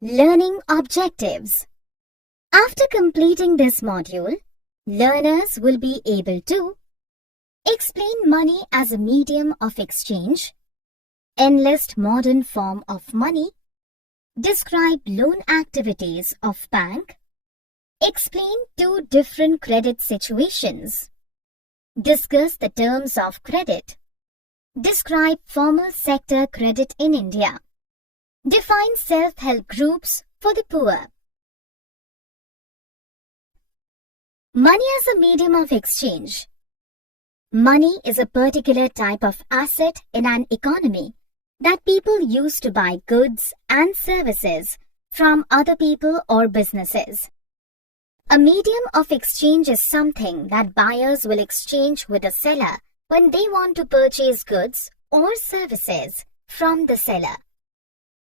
Learning objectives. After completing this module, learners will be able to explain money as a medium of exchange, enlist modern form of money, describe loan activities of bank, explain two different credit situations, discuss the terms of credit, describe formal sector credit in India, define self-help groups for the poor. Money as a medium of exchange. Money is a particular type of asset in an economy that people use to buy goods and services from other people or businesses. A medium of exchange is something that buyers will exchange with a seller when they want to purchase goods or services from the seller.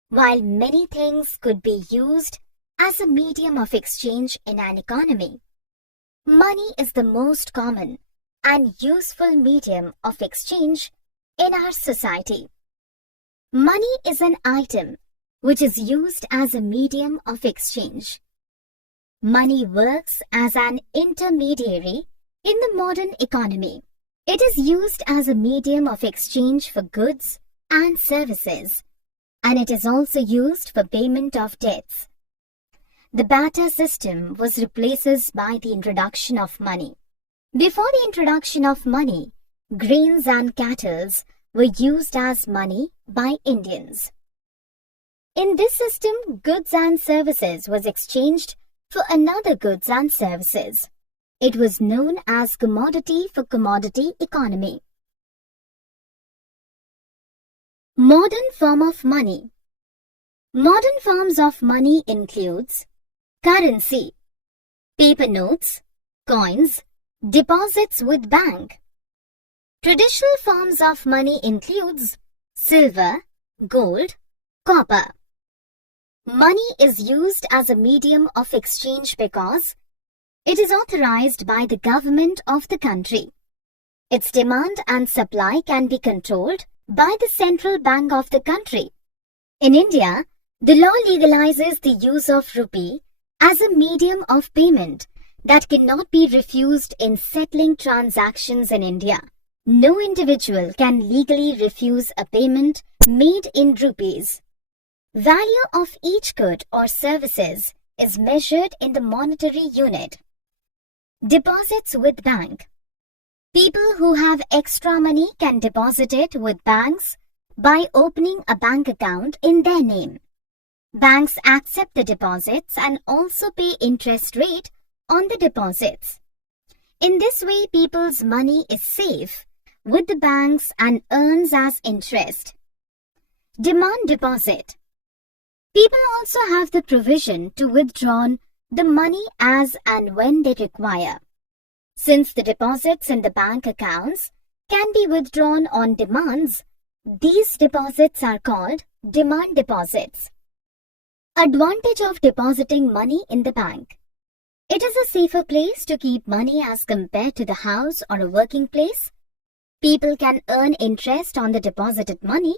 While many things could be used as a medium of exchange in an economy, money is the most common and useful medium of exchange in our society. Money is an item which is used as a medium of exchange. Money works as an intermediary in the modern economy. It is used as a medium of exchange for goods and services, and it is also used for payment of debts. The barter system was replaced by the introduction of money. Before the introduction of money, grains and cattle were used as money by Indians. In this system, goods and services was exchanged for another goods and services. It was known as commodity for commodity economy. Modern form of money. Modern forms of money includes currency, paper notes, coins, deposits with bank. Traditional forms of money includes silver, gold, copper. Money is used as a medium of exchange because it is authorized by the government of the country. Its demand and supply can be controlled by the central bank of the country. In India, the law legalizes the use of rupee as a medium of payment that cannot be refused in settling transactions in India. No individual can legally refuse a payment made in rupees. Value of each good or services is measured in the monetary unit. Deposits with bank. People who have extra money can deposit it with banks by opening a bank account in their name. Banks accept the deposits and also pay interest rate on the deposits. In this way, people's money is safe with the banks and earns as interest. Demand deposit. People also have the provision to withdraw the money as and when they require. Since the deposits in the bank accounts can be withdrawn on demands, these deposits are called demand deposits. Advantage of depositing money in the bank. It is a safer place to keep money as compared to the house or a working place. People can earn interest on the deposited money.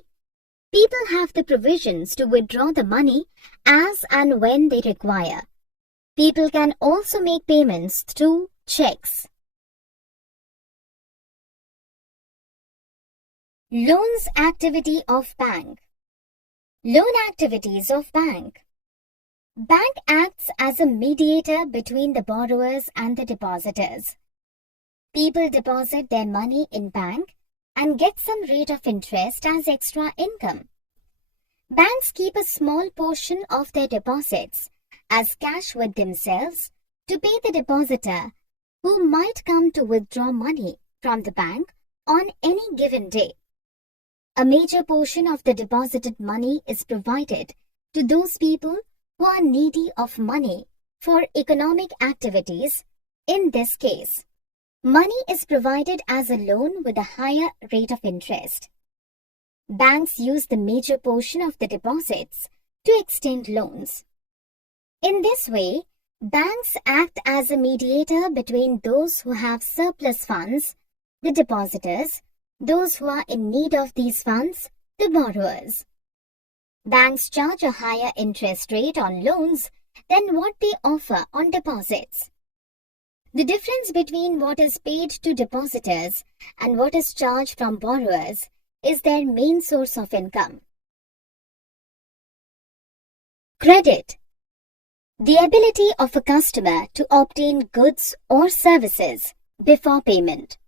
People have the provisions to withdraw the money as and when they require. People can also make payments through checks. Loans activity of bank. Loan activities of bank. Bank acts as a mediator between the borrowers and the depositors. People deposit their money in bank and get some rate of interest as extra income. Banks keep a small portion of their deposits as cash with themselves to pay the depositor who might come to withdraw money from the bank on any given day. A major portion of the deposited money is provided to those people who are needy of money for economic activities. In this case, money is provided as a loan with a higher rate of interest. Banks use the major portion of the deposits to extend loans. In this way, banks act as a mediator between those who have surplus funds, the depositors, those who are in need of these funds, the borrowers. Banks charge a higher interest rate on loans than what they offer on deposits. The difference between what is paid to depositors and what is charged from borrowers is their main source of income. Credit. The ability of a customer to obtain goods or services before payment,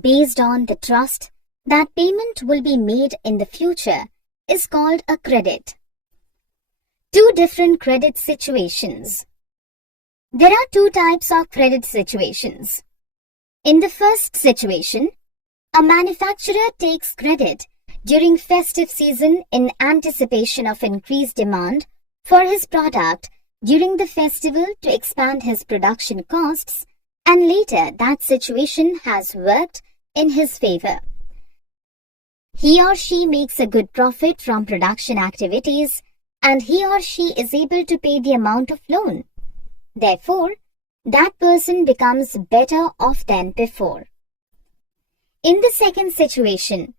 based on the trust that payment will be made in the future, is called a credit. Two different credit situations. There are two types of credit situations. In the first situation, a manufacturer takes credit during festive season in anticipation of increased demand for his product during the festival to expand his production costs, and later that situation has worked in his favor. He or she makes a good profit from production activities and he or she is able to pay the amount of loan. Therefore, that person becomes better off than before. In the second situation,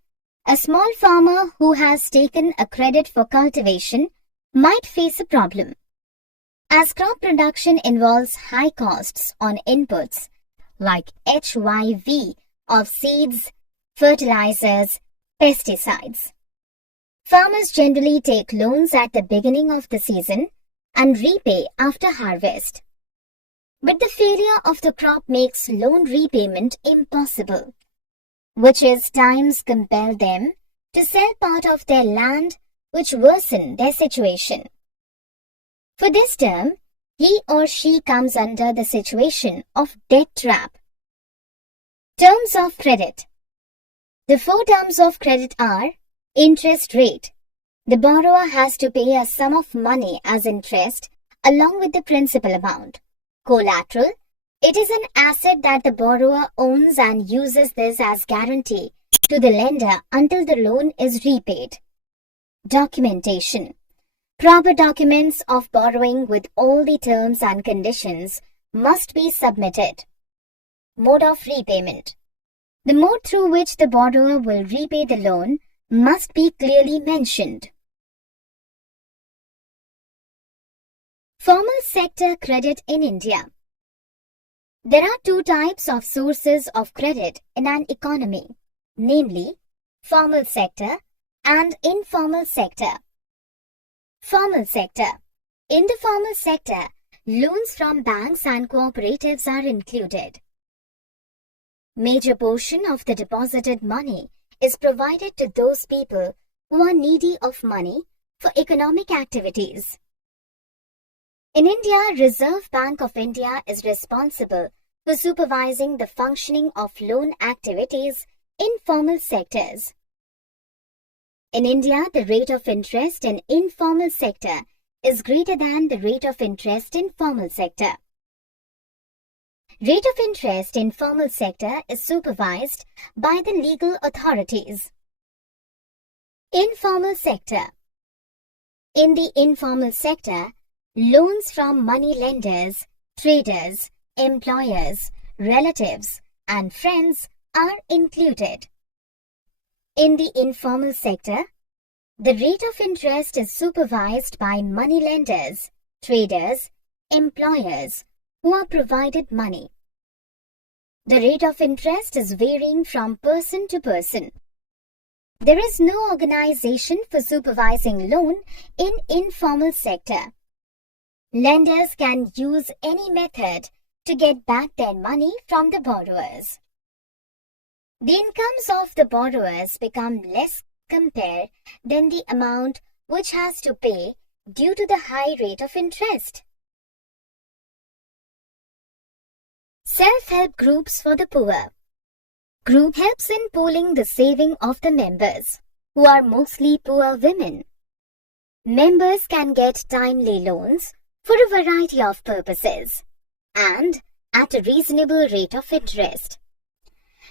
a small farmer who has taken a credit for cultivation might face a problem. As crop production involves high costs on inputs like HYV of seeds, fertilizers, pesticides. Farmers generally take loans at the beginning of the season and repay after harvest. But the failure of the crop makes loan repayment impossible, which is times compel them to sell part of their land, which worsen their situation. For this term, he or she comes under the situation of debt trap. Terms of credit. The four terms of credit are interest rate. The borrower has to pay a sum of money as interest along with the principal amount. Collateral. It is an asset that the borrower owns and uses this as guarantee to the lender until the loan is repaid. Documentation. Proper documents of borrowing with all the terms and conditions must be submitted. Mode of repayment. The mode through which the borrower will repay the loan must be clearly mentioned. Formal sector credit in India. There are two types of sources of credit in an economy, namely formal sector and informal sector. Formal sector. In the formal sector, loans from banks and cooperatives are included. Major portion of the deposited money is provided to those people who are needy of money for economic activities. In India, Reserve Bank of India is responsible for supervising the functioning of loan activities in formal sectors. In India, the rate of interest in informal sector is greater than the rate of interest in formal sector. Rate of interest in formal sector is supervised by the legal authorities. Informal sector. In the informal sector, loans from money lenders, traders, employers, relatives, and friends are included. In the informal sector, the rate of interest is supervised by money lenders, traders, employers who are provided money. The rate of interest is varying from person to person. There is no organization for supervising loan in informal sector. Lenders can use any method to get back their money from the borrowers. The incomes of the borrowers become less compared than the amount which has to pay due to the high rate of interest. Self-help groups for the poor. Group helps in pooling the saving of the members, who are mostly poor women. Members can get timely loans for a variety of purposes and at a reasonable rate of interest.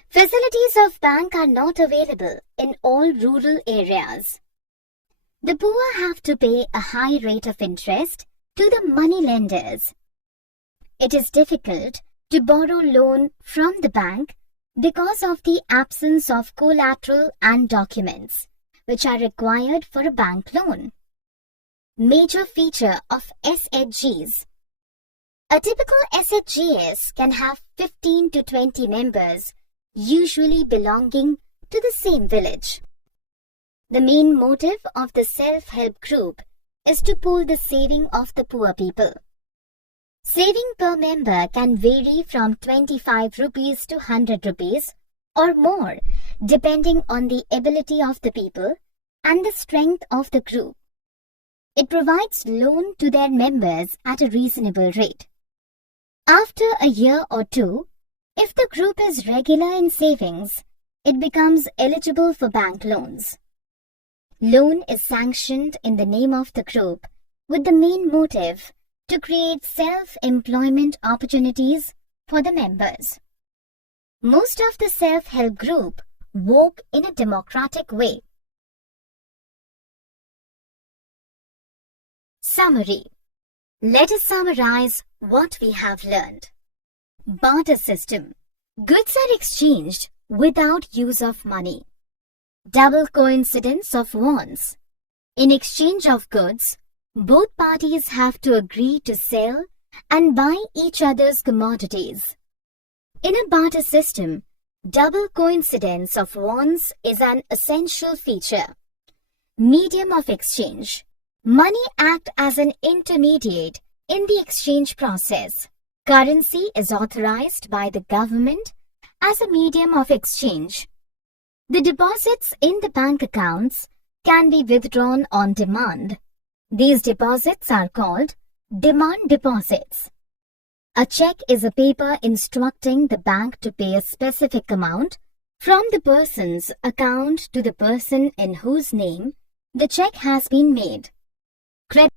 Facilities of bank are not available in all rural areas. The poor have to pay a high rate of interest to the money lenders. It is difficult to borrow loan from the bank because of the absence of collateral and documents which are required for a bank loan. Major feature of SHGs. A typical SHGs can have 15 to 20 members, usually belonging to the same village. The main motive of the self-help group is to pool the saving of the poor people. Saving per member can vary from 25 rupees to 100 rupees or more, depending on the ability of the people and the strength of the group. It provides loan to their members at a reasonable rate. After a year or two, if the group is regular in savings, it becomes eligible for bank loans. Loan is sanctioned in the name of the group with the main motive to create self-employment opportunities for the members. Most of the self-help group work in a democratic way. Summary. Let us summarize what we have learned. Barter system. Goods are exchanged without use of money. Double coincidence of wants. In exchange of goods, both parties have to agree to sell and buy each other's commodities. In a barter system, double coincidence of wants is an essential feature. Medium of exchange. Money acts as an intermediate in the exchange process. Currency is authorized by the government as a medium of exchange. The deposits in the bank accounts can be withdrawn on demand. These deposits are called demand deposits. A check is a paper instructing the bank to pay a specific amount from the person's account to the person in whose name the check has been made. Credit